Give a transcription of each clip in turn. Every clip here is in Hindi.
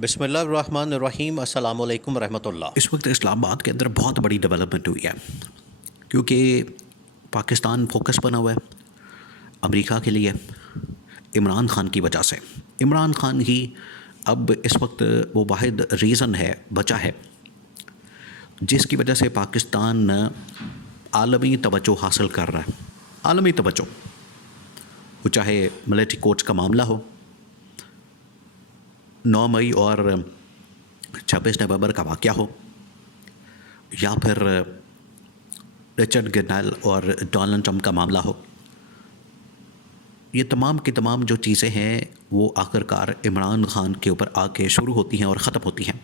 बिस्मिल्लाहिर्रहमानिर्रहीम अस्सलामु अलैकुम रहमतुल्लाह। इस वक्त इस्लामाबाद के अंदर बहुत बड़ी डेवलपमेंट हुई है, क्योंकि पाकिस्तान फोकस बना हुआ है अमेरिका के लिए इमरान खान की वजह से। इमरान खान ही अब इस वक्त वो वाहिद रीज़न है बचा है जिसकी वजह से पाकिस्तान आलमी तवज्जो हासिल कर रहा है। आलमी तवज्जो, वो चाहे मिलिट्री कोच का मामला हो, 9 मई और 26 नवंबर का वाक़या हो, या फिर रिचर्ड गिरनल और डोनाल्ड ट्रंप का मामला हो। ये तमाम की तमाम जो चीज़ें हैं वो आखिरकार इमरान खान के ऊपर आके शुरू होती हैं और ख़त्म होती हैं।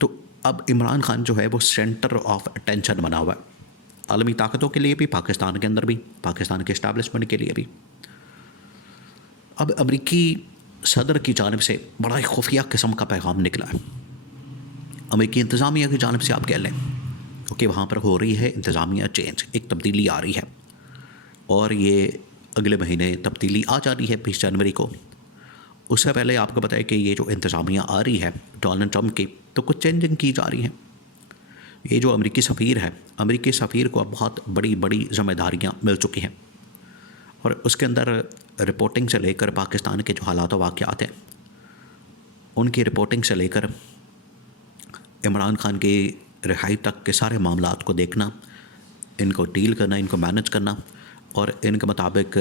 तो अब इमरान खान जो है वो सेंटर ऑफ अटेंशन बना हुआ है, आलमी ताकतों के लिए भी, पाकिस्तान के अंदर भी, पाकिस्तान के इस्टेब्लिशमेंट के लिए भी। अब अमरीकी सदर की जानिब से बड़ा ही खुफिया किस्म का पैगाम निकला है, अमरीकी इंतज़ामिया की जानिब से आप कह लें, क्योंकि वहाँ पर हो रही है इंतज़ामिया चेंज, एक तब्दीली आ रही है और ये अगले महीने तब्दीली आ जा रही है 20 जनवरी को। उससे पहले आपको पता है कि ये जो इंतज़ामिया आ रही है डोनाल्ड ट्रंप की, तो कुछ चेंजिंग की जा रही हैं। ये जो अमरीकी सफ़ीर है, अमरीकी सफ़ीर को अब बहुत बड़ी बड़ी ज़िम्मेदारियाँ मिल चुकी हैं और उसके अंदर रिपोर्टिंग से लेकर पाकिस्तान के जो हालात व वाक़यात हैं उनकी रिपोर्टिंग से लेकर इमरान खान की रिहाई तक के सारे मामलात को देखना, इनको डील करना, इनको मैनेज करना और इनके मुताबिक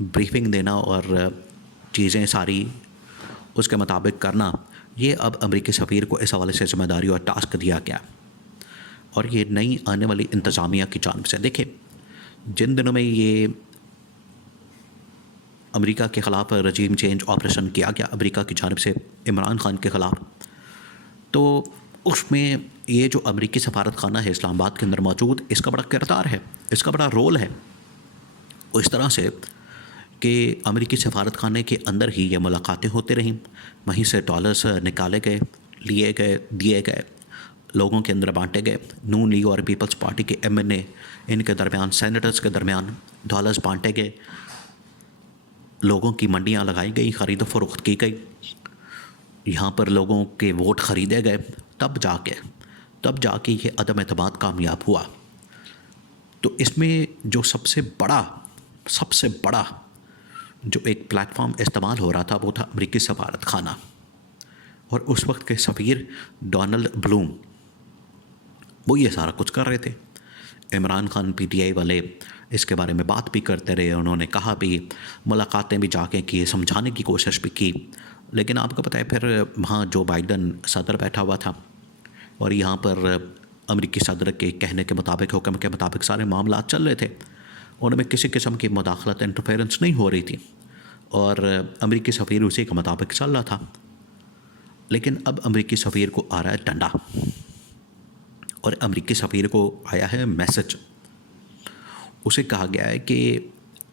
ब्रीफिंग देना और चीज़ें सारी उसके मुताबिक करना, ये अब अमरीकी सफ़ीर को इस हवाले से ज़िम्मेदारी और टास्क दिया गया। और ये नई आने वाली इंतज़ामिया की जानिब से देखिए, जिन दिनों में ये अमेरिका के ख़िलाफ़ रजीम चेंज ऑपरेशन किया गया अमेरिका की जानिब से इमरान खान के ख़िलाफ़, तो उसमें ये जो अमरीकी सफारत खाना है इस्लामाबाद के अंदर मौजूद, इसका बड़ा किरदार है, इसका बड़ा रोल है। वो इस तरह से कि अमरीकी सफारत खाने के अंदर ही ये मुलाकातें होती रहीं, वहीं से डॉलर्स निकाले गए, लिए गए, दिए गए, लोगों के अंदर बांटे गए। नून लीग और पीपल्स पार्टी के MNA, इनके दरमियान, सेनेटर्स के दरमियान डॉलर्स बांटे गए, लोगों की मंडियाँ लगाई गई, ख़रीद फ़रोख्त की गई, यहाँ पर लोगों के वोट ख़रीदे गए, तब जाके ये अदम एतमाद कामयाब हुआ। तो इसमें जो सबसे बड़ा जो एक प्लेटफॉर्म इस्तेमाल हो रहा था वो था अमरीकी सफारत खाना, और उस वक्त के सफ़ीर डोनाल्ड ब्लूम वो ये सारा कुछ कर रहे थे। इमरान खान PTI वाले इसके बारे में बात भी करते रहे, उन्होंने कहा भी, मुलाकातें भी जाके की, समझाने की कोशिश भी की, लेकिन आपको पता है फिर वहाँ जो बाइडन सदर बैठा हुआ था और यहाँ पर अमरीकी सदर के कहने के मुताबिक, हुक्म के मुताबिक सारे मामला चल रहे थे, उनमें किसी किस्म की मुदाखलत, इंटरफेरेंस नहीं हो रही थी और अमरीकी सफ़ीर उसी के मुताबिक चल रहा था। लेकिन अब अमरीकी सफ़ीर को आ रहा है डंडा और अमरीकी सफ़ीर को आया है मैसेज। उसे कहा गया है कि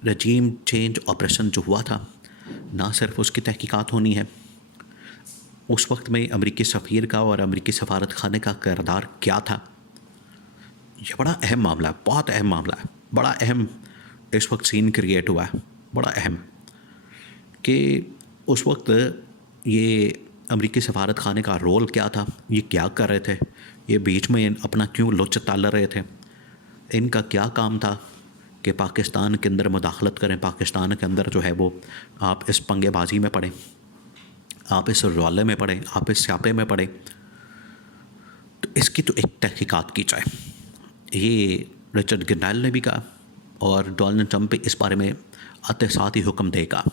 रजीम चेंज ऑपरेशन जो हुआ था, ना सिर्फ उसकी तहकीकात होनी है, उस वक्त में अमरीकी सफ़ीर का और अमरीकी सफारत खाने का किरदार क्या था। ये बड़ा अहम मामला है, बहुत अहम मामला है, बड़ा अहम इस वक्त सीन क्रिएट हुआ है, बड़ा अहम, कि उस वक्त ये अमरीकी सफारत खाने का रोल क्या था, ये क्या कर रहे थे, ये बीच में अपना क्यों लुच ताल रहे थे, इनका क्या काम था कि पाकिस्तान के अंदर मुदाखलत करें, पाकिस्तान के अंदर जो है वो आप इस पंगेबाजी में पड़े, आप इस रौले में पड़े, आप इस स्यापे में पड़े। तो इसकी तो एक तहकीकात की जाए। ये रिचर्ड गिरनल ने भी कहा और डोनाल्ड ट्रंप भी इस बारे में आते साथ ही हुक्म देगा।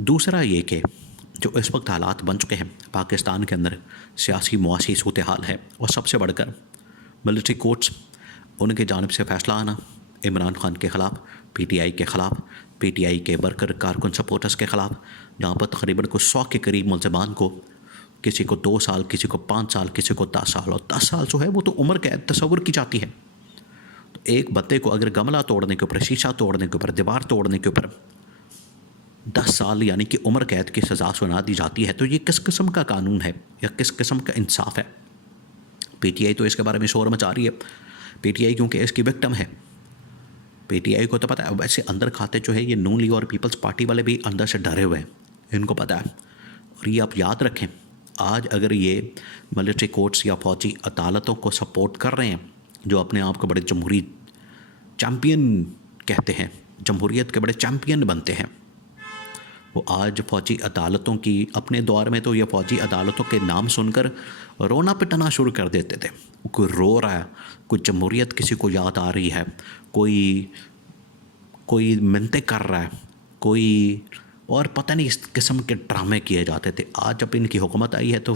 दूसरा ये कि जो इस वक्त हालात बन चुके हैं पाकिस्तान के अंदर, सियासी मुआशी सूरत हाल है, और सबसे बढ़कर मिलिट्री कोर्ट्स, उनके जानिब से फ़ैसला आना इमरान खान के ख़िलाफ़, PTI के ख़िलाफ़, PTI के वर्कर कारकुन सपोर्टर्स के ख़िलाफ़, जहाँ पर तकरीबन कुछ 100 के करीब मुल्ज़मान को, किसी को 2 साल, किसी को 5 साल, किसी को 10 साल, और 10 साल जो है वो तो उम्र कैद तस्वुर की जाती है। तो एक बंदे को अगर गमला तोड़ने के ऊपर, शीशा तोड़ने के ऊपर, दीवार तोड़ने के ऊपर 10 साल यानी कि उम्र कैद की सज़ा सुना दी जाती है, तो ये किस किस्म का कानून है या किस किस्म का इंसाफ है। PTI तो इसके बारे में शोर मचा रही है, PTI क्योंकि इसकी विक्टिम है, PTI को तो पता है। वैसे अंदर खाते जो है ये नून लीग और पीपल्स पार्टी वाले भी अंदर से डरे हुए हैं इनको पता है। और ये आप याद रखें, आज अगर ये मिलिट्री कोर्ट्स या फौजी अदालतों को सपोर्ट कर रहे हैं, जो अपने आप को बड़े जमहूरी चैम्पियन कहते हैं, जमहूरियत के बड़े चैम्पियन बनते हैं, वो आज फ़ौजी अदालतों की अपने दौर में तो ये फ़ौजी अदालतों के नाम सुनकर रोना पिटना शुरू कर देते थे। कोई रो रहा है, कोई जमहूरियत किसी को याद आ रही है, कोई मिन्नतें कर रहा है, कोई और पता नहीं इस किस्म के ड्रामे किए जाते थे। आज जब इनकी हुकूमत आई है तो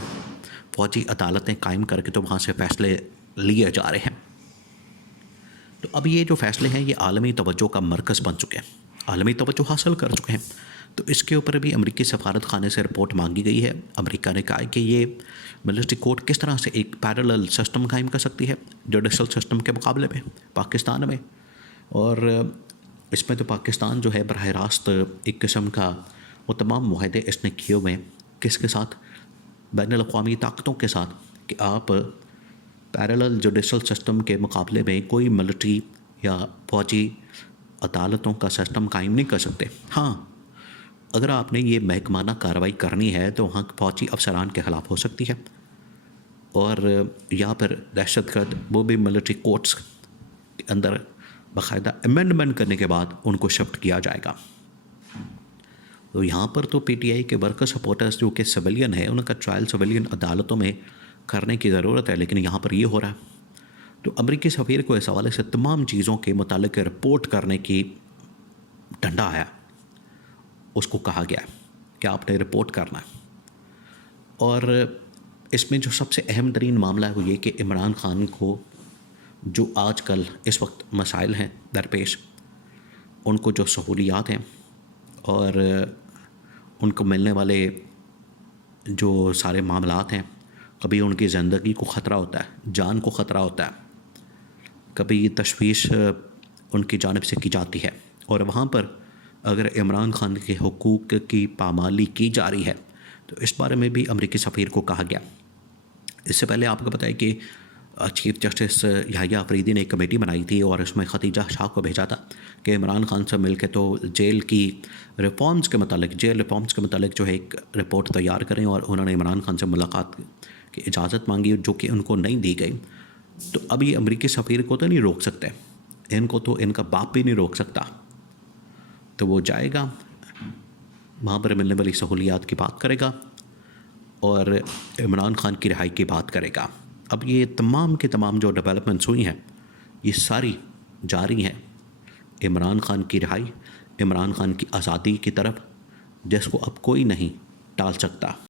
फ़ौजी अदालतें कायम करके तो वहाँ से फ़ैसले लिए जा रहे हैं। तो अब ये जो फ़ैसले हैं ये आलमी तवज्जो का मरकज़ बन चुके हैं, आलमी तवज्जो हासिल कर चुके हैं। तो इसके ऊपर भी अमरीकी सफारत खाने से रिपोर्ट मांगी गई है। अमेरिका ने कहा है कि ये मिलिट्री कोर्ट किस तरह से एक पैरेलल सिस्टम कायम कर सकती है जुडिशल सिस्टम के मुकाबले में पाकिस्तान में। और इसमें तो पाकिस्तान जो है बरह रास्त एक किस्म का वो तमाम मुआहदे इसने किए हुए हैं किसके साथ, बैनुल अक़वामी ताकतों के साथ, कि आप पैरेलल जुडिशल सिस्टम के मुकाबले में कोई मिलिट्री या फौजी अदालतों का सिस्टम कायम नहीं कर सकते। हाँ, अगर आपने ये महकमाना कार्रवाई करनी है तो वहाँ फौजी अफसरान के ख़िलाफ़ हो सकती है, और या फिर दहशतगर्द वो भी मिलिट्री कोर्ट्स के अंदर बाकायदा अमेंडमेंट करने के बाद उनको शिफ्ट किया जाएगा। तो यहाँ पर तो पीटीआई के वर्कर सपोर्टर्स जो कि सिविलियन है उनका ट्रायल सिविलियन अदालतों में करने की ज़रूरत है, लेकिन यहाँ पर ये हो रहा है। तो अमरीकी सफ़ीर को इस हवाले से तमाम चीज़ों के मुतालिक रिपोर्ट करने की डंडा आया, उसको कहा गया कि आपने रिपोर्ट करना है। और इसमें जो सबसे अहम तरीन मामला है वो ये कि इमरान ख़ान को जो आजकल इस वक्त मसाइल हैं दरपेश, उनको जो सहूलियात हैं और उनको मिलने वाले जो सारे मामलात हैं, कभी उनकी ज़िंदगी को ख़तरा होता है, जान को ख़तरा होता है, कभी तशवीश उनकी जानिब से की जाती है, और वहाँ पर अगर इमरान ख़ान के हुकूक की पामाली की जा रही है तो इस बारे में भी अमरीकी सफ़ीर को कहा गया। इससे पहले आपको पता है कि चीफ़ जस्टिस याहिया अफरीदी ने एक कमेटी बनाई थी और उसमें खतीजा शाह को भेजा था कि इमरान ख़ान से मिल के तो जेल की रिफॉर्म्स के मतलब जेल रिफॉर्म्स के मतलब जो है एक रिपोर्ट तैयार करें, और उन्होंने इमरान ख़ान से मुलाकात की इजाज़त मांगी जो कि उनको नहीं दी गई। तो अब ये अमरीकी सफ़ीर को तो नहीं रोक सकते, इनको तो इनका बाप भी नहीं रोक सकता। तो वो जाएगा वहाँ पर मिलने वाली सहूलियात की बात करेगा और इमरान ख़ान की रिहाई की बात करेगा। अब ये तमाम के तमाम जो डेवलपमेंट्स हुई हैं ये सारी जारी हैं इमरान ख़ान की रिहाई, इमरान ख़ान की आज़ादी की तरफ, जिसको अब कोई नहीं टाल सकता।